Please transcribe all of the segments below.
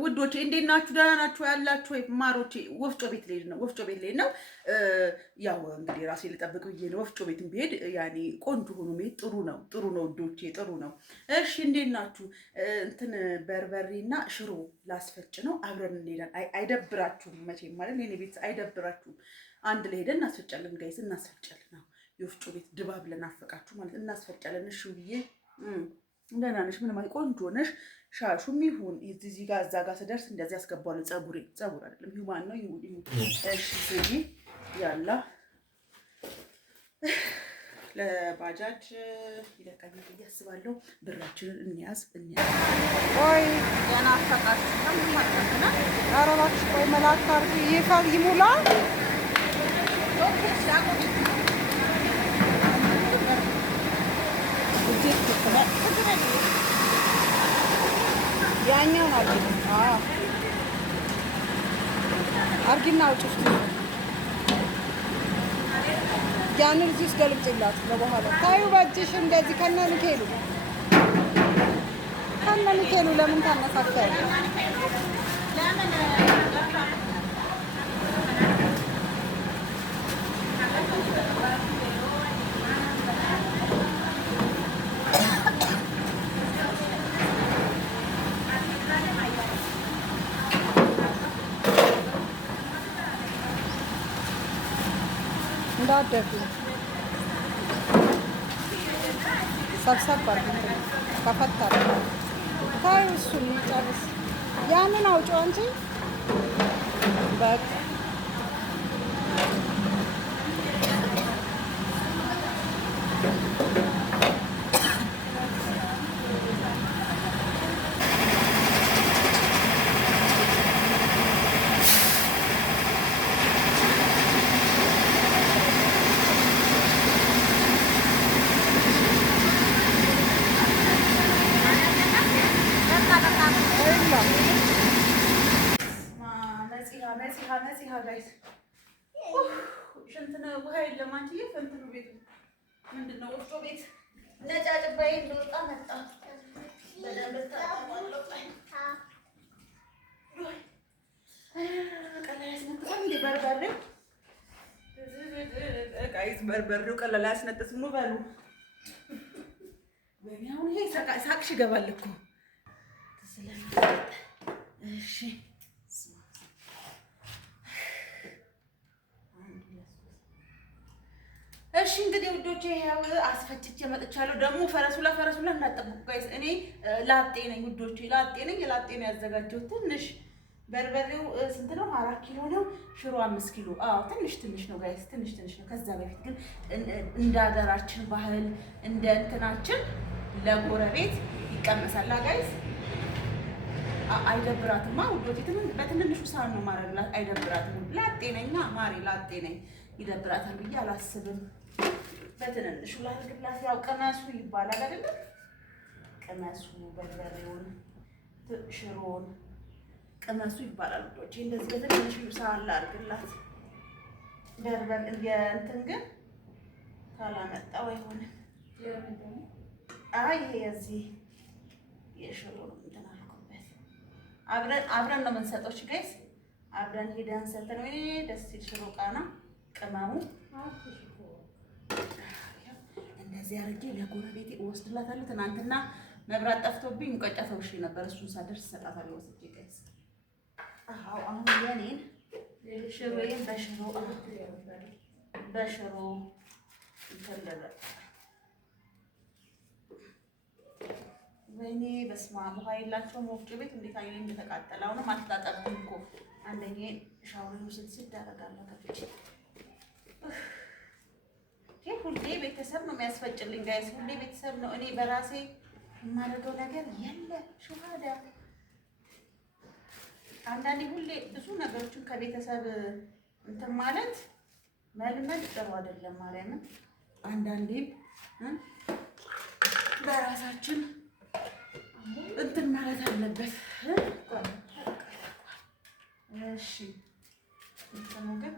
ውዶቼ እንዴት ናችሁ? ደህና ናችሁ ያላችሁ ወይ? ማሮቼ ወፍጮ ቤት ልሄድ ነው። ወፍጮ ቤት ልሄድ ነው። ያው እንግዲህ ራሴ ልጠብቅ ብዬ ነው። ወፍጮ ቤትም ብሄድ ያኔ ቆንጆ ሆኖ መሄድ ጥሩ ነው። ጥሩ ነው ውዶቼ፣ ጥሩ ነው። እሺ እንዴት ናችሁ? እንትን በርበሬና ሽሮ ላስፈጭ ነው። አብረን እንሄዳለን። አይደብራችሁም? መቼም ማለት የኔ ቤት አይደብራችሁም? አንድ ላይ ሄደን እናስፈጫለን። ጋይስ እናስፈጫለን። ነው የወፍጮ ቤት ድባብ ለናፈቃችሁ ማለት እናስፈጫለን። እሺ ብዬ እንደና ነሽ? ምን ማለት ቆንጆ ነሽ? ሻሹም ይሁን እዚህ ጋር እዛ ጋር ስደርስ እንደዚህ አስገባዋለሁ። ፀጉር አይደለም ሂውማን ነው። ይሁን እሺ። ስለዚህ ያላ ለባጃጅ ይለቃኛል ብዬ አስባለሁ። ብራችንን እንያዝ። ቆይ ገና አፈቃት ኧረ እባክሽ ቆይ መላክ አድርጊ ይሙላ ያኛውን አርጊና አውጪ ውስጥ ያንን እዚህ ውስጥ ገልብጭላት ለበኋላ ታዩ። በእጅሽ እንደዚህ ከነ ሚካኤሉ ለምን ታነሳካይ? እንዳደጉ ሰብሰብ አድርጊ ከፈታ ታዩ። እሱን ጨርስ። ያንን አውጪው አንቺ በቃ መጽሐ ጋይስ ሽንት ነው። ውሃ የለም አንቺዬ። እንትን ቤት ምንድን ነው? ወፍጮ ቤት ነጫጭባዬ እንደወጣ መጣ። በደንብ ታውቃለሁ። ቀላል ያስነጥሳል እንዴ በርበሬው? ጋይስ በርበሬው ቀላል ያስነጥስም ነው በሉ። ወይኔ አሁን ይሄ ሳቅሽ ይገባል እኮ እሺ እሺ እንግዲህ ውዶቼ ያው አስፈጭቼ መጥቻለሁ። ደግሞ ፈረሱላ እናጠብቁ ጋይስ። እኔ ላጤ ነኝ ውዶቼ፣ ላጤ ነኝ። ላጤ ነው ያዘጋጀሁት። ትንሽ በርበሬው ስንት ነው? 4 ኪሎ ነው። ሽሮ 5 ኪሎ። አዎ ትንሽ ነው ጋይስ፣ ትንሽ ነው። ከዛ በፊት ግን እንደ ሀገራችን ባህል እንደ እንትናችን ለጎረቤት ይቀመሳል ጋይስ። አይደብራትማ ውዶቼ። በትንንሹ ሳህን ነው ማረግላት። አይደብራትም። ላጤ ነኝ ማሬ፣ ላጤ ነኝ። ይደብራታል ብዬ አላስብም። በትንንሹ ላድርግላት። ያው ቅመሱ ይባላል አይደለም? ቅመሱ በርበሬውን፣ ሽሮውን ቅመሱ ይባላል ውዶቼ። እንደዚህ በትንንሹ ሳህን ላድርግላት። በርበሬ የእንትን ግን ካላመጣው አይሆንም። አይ ይሄ የዚህ የሽሮ ነው እንትን አልኩበት። አብረን ነው የምንሰጠው ጋይስ። አብረን ሄደን ሰተን ወይ ደስ ሲል ሽሮ ቃና ቅመሙ እንደዚህ አድርጌ ለጎረቤቴ እወስድላታለሁ። ትናንትና መብራት ጠፍቶብኝ ሙቀጫ ተውሼ ነበር። እሱን ሳደርስ እሰጣታለሁ ወስጄ ጋይስ። አሁን የኔን ሽሮዬን በሽሮ ይከለለ። ወይኔ በስመ አብ ውሃ የላቸውም ወፍጮ ቤት። እንዴት አይኔ እንደተቃጠለ አሁንም አልታጠብኩም እኮ። አንደኛ ሻወር ስድስት አደርጋለሁ ከፍቼ። ሁሌ ቤተሰብ ነው የሚያስፈጭልኝ ጋይስ። ሁሌ ቤተሰብ ነው። እኔ በራሴ የማደርገው ነገር የለ ሹሃዳ። አንዳንዴ ሁሌ ብዙ ነገሮችን ከቤተሰብ እንትን ማለት መልመድ ጥሩ አይደለም። ማርያምን አንዳንዴም በራሳችን እንትን ማለት አለበት። እሺ እንትኑ ግን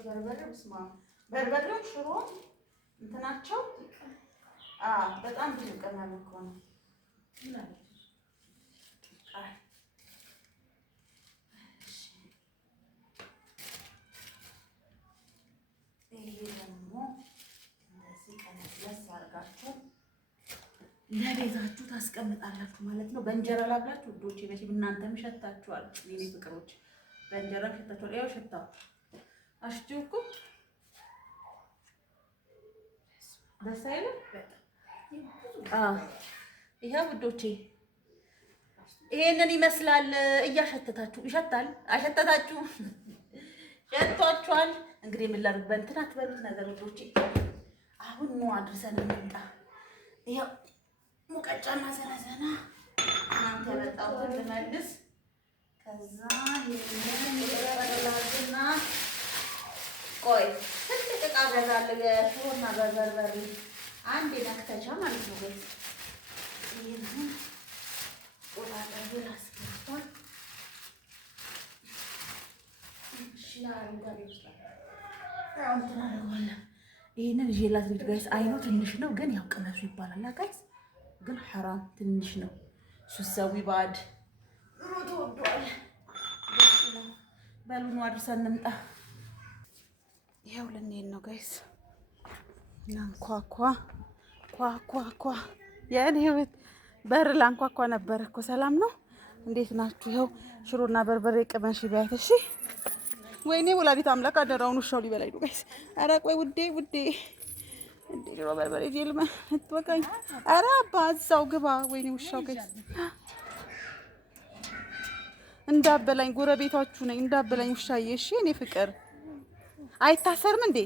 በርበሬ ስማ በርበሬው ሽሮ እንትናቸው በጣም ብዙ ቅመም እኮ ነው። ይሄ ደግሞ እንደዚህ ቀነስ አድርጋችሁ ለቤታችሁ ታስቀምጣላችሁ ማለት ነው። በእንጀራ ላብላችሁ ውዶቼ፣ መቼም እናንተም ሸታችኋል። የኔ ፍቅሮች በእንጀራም ሸታችኋል። ያው ሸታው አሽቲው እኮ ደስ አይልም? ይሄው ውዶቼ ይሄንን ይመስላል። እያሸተታችሁ ይሸታል። አሸተታችሁ ሸቷችኋል። እንግዲህ ምን ላድርግ በእንትን አትበሉት ነገር ውዶቼ። አሁን ነው አድርሰን እንምጣ። ይሄው ሙቀጫና ዘነዘና እናንተ የመጣሁትን ልመልስ። ከዛ ይሄንን ይቀጥላልና ቆይ ትልቅ ዕቃ ገዛለሁ የሽሮና በርበሬ አንድ የነክተቻ ማለት ነው። ቤት ይሄንን ቆራረብ ላስገባ። ይሄንን ይዤላት ልሂድ ጋይስ። አይኑ ትንሽ ነው ግን ያው ቅመሱ ይባላል ጋይስ። ግን ሐራም ትንሽ ነው። ሱሰዊ ባድ ኑሮ ተወዷል። በሉ ነው አድርሰን እንምጣ። ይኸው ልንሄድ ነው ጋይስ። ናንኳኳ ኳኳኳ የእኔ ህይወት በር ላንኳኳ ነበር እኮ። ሰላም ነው? እንዴት ናችሁ? ይኸው ሽሮና በርበሬ ቅመሽ ቢያት። እሺ ወይኔ ወላዲት አምላክ አደራውን ውሻው ሊበላኝ ነው ጋይስ። ኧረ ቆይ ውዴ እንዴ ሽሮ በርበሬ ጀልማ አትበቃኝ። ኧረ አባ እዛው ግባ። ወይኔ ውሻው ጋይስ እንዳበላኝ፣ ጎረቤታችሁ ነኝ እንዳበላኝ ውሻዬ። እሺ እኔ ፍቅር አይታሰርም እንዴ?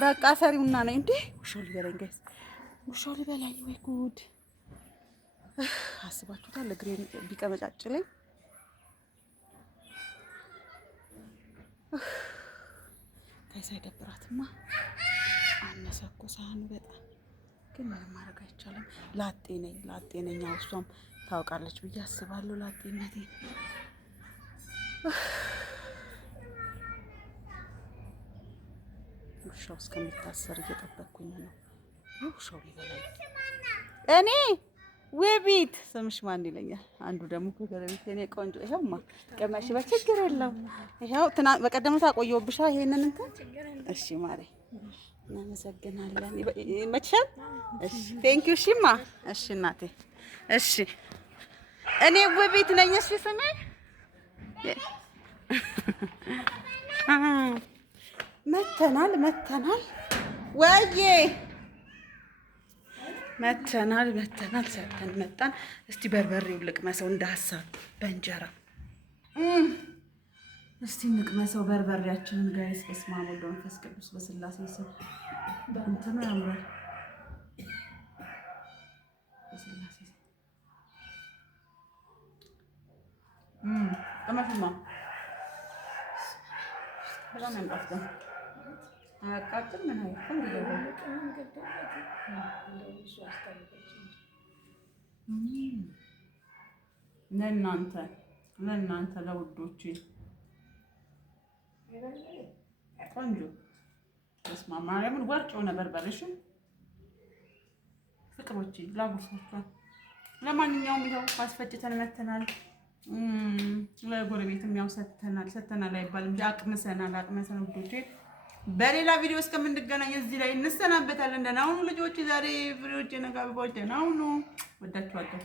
በቃ ሰሪውና ነኝ እንዴ። ውሻው ሊበላኝ ጋይስ፣ ውሻው ሊበላኝ። ወይ ጉድ! አስባችሁታል? እግሬን ቢቀመጫጭለኝ ጋይስ። አይደብራትማ? አነሰ እኮ ሳህኑ በጣም ግን ምንም ማድረግ አይቻልም። ላጤ ነኝ። እሷም ታውቃለች ብዬ አስባለሁ ላጤነቴን። ውሻው እስከሚታሰር እየጠበቅኩኝ ነው። ውሻው ሊበላኝ እኔ ውቢት ስምሽ ማን ይለኛል? አንዱ ደግሞ ከጎረቤት እኔ ቆንጆ ይኸውማ ቀማሽ በችግር የለም። ይኸው በቀደም ታቆየውብሻ ይሄንን እንትን እሺ ማሬ እናመሰግናለን። ይመችሻል? እሺ ቴንክ ዩ። እሺማ እሺ እናቴ እሺ። እኔ ውቢት ነኝ። እሺ ስሜ መተናል ወይዬ መተናል ሰተን መጣን። እስቲ በርበሬው ልቅመሰው እንደ ሀሳብ በእንጀራ እስቲ እንቅመሰው በርበሬያችንን ጋይስ። በስመ አብ ወወልድ ወመንፈስ ቅዱስ በስላሴ ስም እንትኑ ያምራል። በስላሴ ስም ቅመሱማ በጣም ያምጣል። አያቃጥል ምን አይፈን ለእናንተ ለውዶቼ ቆንጆ በስመ አብ ማርያምን ወርጭ የሆነ በርበሬሽ ፍቅሮቼ ላጉርሳችኋል። ለማንኛውም ይኸው አስፈጭተን መተናል። ለጎረቤትም ያው ሰተናል አይባልም እንጂ አቅምሰናል ውዶቼ። በሌላ ቪዲዮ እስከምንገናኝ እዚህ ላይ እንሰናበታለን። ደህና ሁኑ ልጆች። ዛሬ ፍሬዎች የነጋ አበባዎች ደህና ሁኑ። ወዳችኋለሁ።